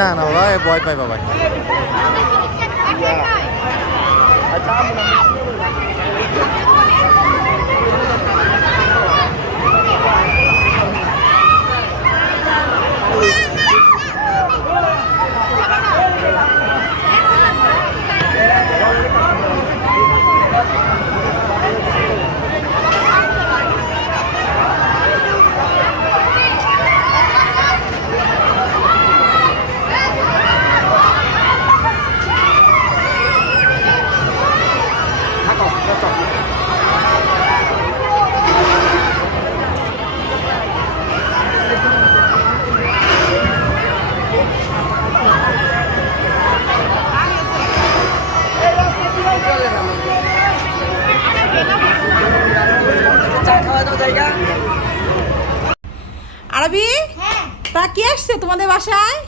না না বাবা, ভয় পাই বাবা। আরবি, তা কি আসছে তোমাদের বাসায়?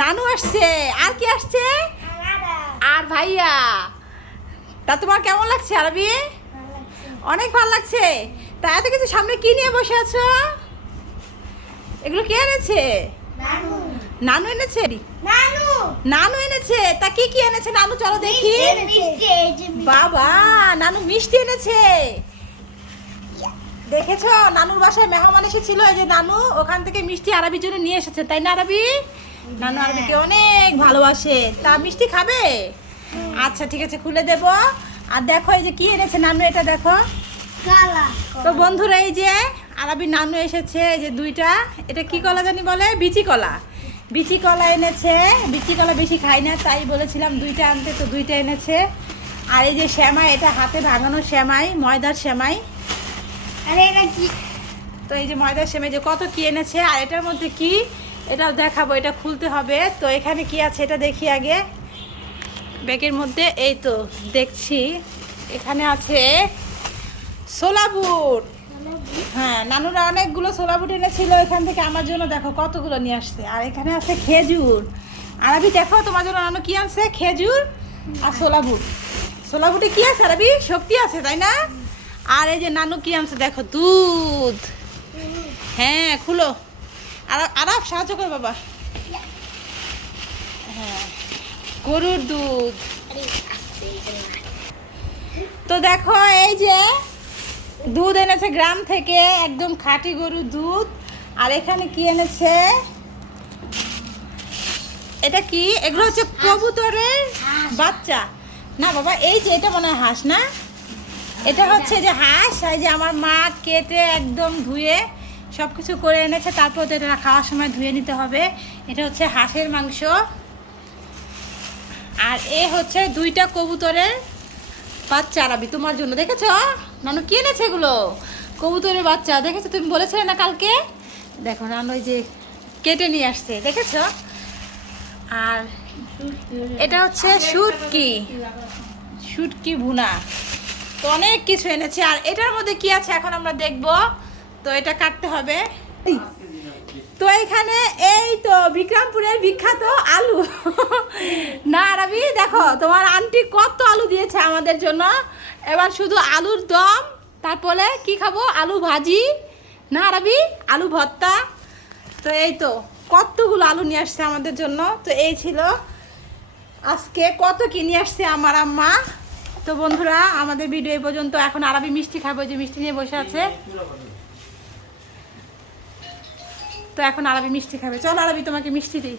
নানু আসছে। আর কি আসছে? আর ভাইয়া। তা তোমার কেমন লাগছে আরবি? অনেক ভালো লাগছে। তা এত কিছু সামনে কি নিয়ে বসে আছো? এগুলো কে এনেছে? নানু এনেছে। নানু এনেছে। তা কি কি এনেছে নানু? চলো দেখি। বাবা, নানু মিষ্টি এনেছে। দেখেছো, নানুর বাসায় মেহমান এসেছিল, এই যে নানু ওখান থেকে মিষ্টি আরবির জন্য নিয়ে এসেছে, তাই না আরবি? নানু আরবিকে অনেক ভালোবাসে। তা মিষ্টি খাবে? আচ্ছা ঠিক আছে, খুলে দেব। আর দেখো এই যে কি এনেছে নানু, এটা দেখো। তো বন্ধুরা, এই যে আরবি নানু এসেছে, এই যে দুইটা, এটা কি কলা জানি বলে, বিচি কলা। বিচি কলা এনেছে। বিচি কলা বেশি খাই না, তাই বলেছিলাম দুইটা আনতে, তো দুইটা এনেছে। আর এই যে সেমাই, এটা হাতে ভাঙানো সেমাই, ময়দার সেমাই। তো এই যে ময়দার সেমাই, যে কত কি এনেছে। আর এটার মধ্যে কি, এটাও দেখাবো, এটা খুলতে হবে। তো এখানে কি আছে এটা দেখি আগে ব্যাগের মধ্যে। এই তো দেখছি এখানে আছে ছোলা বুট। হ্যাঁ, নানুরা অনেকগুলো ছোলা বুট এনেছিল এখান থেকে আমার জন্য, দেখো কতগুলো নিয়ে আসছে। আর এখানে আছে খেজুর। আরবি দেখো তোমার জন্য নানু কি আনছে, খেজুর আর ছোলা বুট। ছোলা বুটে কি আছে আরবি? শক্তি আছে, তাই না? আর এই যে নানু কি আনছে দেখো, দুধ। হ্যাঁ খুলো, আরব সাহায্য কর বাবা। হ্যাঁ, গরুর দুধ। তো দেখো এই যে দুধ এনেছে গ্রাম থেকে, একদম খাঁটি গরুর দুধ। আর এখানে কি এনেছে, এটা কি? এগুলো হচ্ছে কবুতরের বাচ্চা। না বাবা, এই যে এটা মনে হয় হাঁস না? এটা হচ্ছে যে হাঁস। এই যে আমার মা কেটে একদম ধুয়ে সব কিছু করে এনেছে, তারপর তো এটা খাওয়ার সময় ধুয়ে নিতে হবে। এটা হচ্ছে হাঁসের মাংস। আর এ হচ্ছে দুইটা কবুতরের বাচ্চা আরবি তোমার জন্য। দেখেছো নানু কি এনেছে? এগুলো কবুতরের বাচ্চা। দেখেছো, তুমি বলেছিলে না কালকে? দেখো নানু ওই যে কেটে নিয়ে আসছে, দেখেছো? আর এটা হচ্ছে শুটকি, শুটকি ভুনা। তো অনেক কিছু এনেছে। আর এটার মধ্যে কি আছে এখন আমরা দেখব। তো এটা কাটতে হবে। তো এখানে এই তো বিক্রমপুরের বিখ্যাত আলু। না আরবি, দেখো তোমার আন্টি কত আলু দিয়েছে আমাদের জন্য। এবার শুধু আলুর দম, তারপরে কি খাবো, আলু ভাজি। না আরবি, আলু ভর্তা। তো এই তো কতগুলো আলু নিয়ে আসছে আমাদের জন্য। তো এই ছিল আজকে কত কি নিয়ে আসছে আমার আম্মা। তো বন্ধুরা, আমাদের ভিডিও এই পর্যন্ত। এখন আরবি মিষ্টি খাবো, যে মিষ্টি নিয়ে বসে আছে। তো এখন আরবি মিষ্টি খাবে। চল আরবি, তোমাকে মিষ্টি দিই।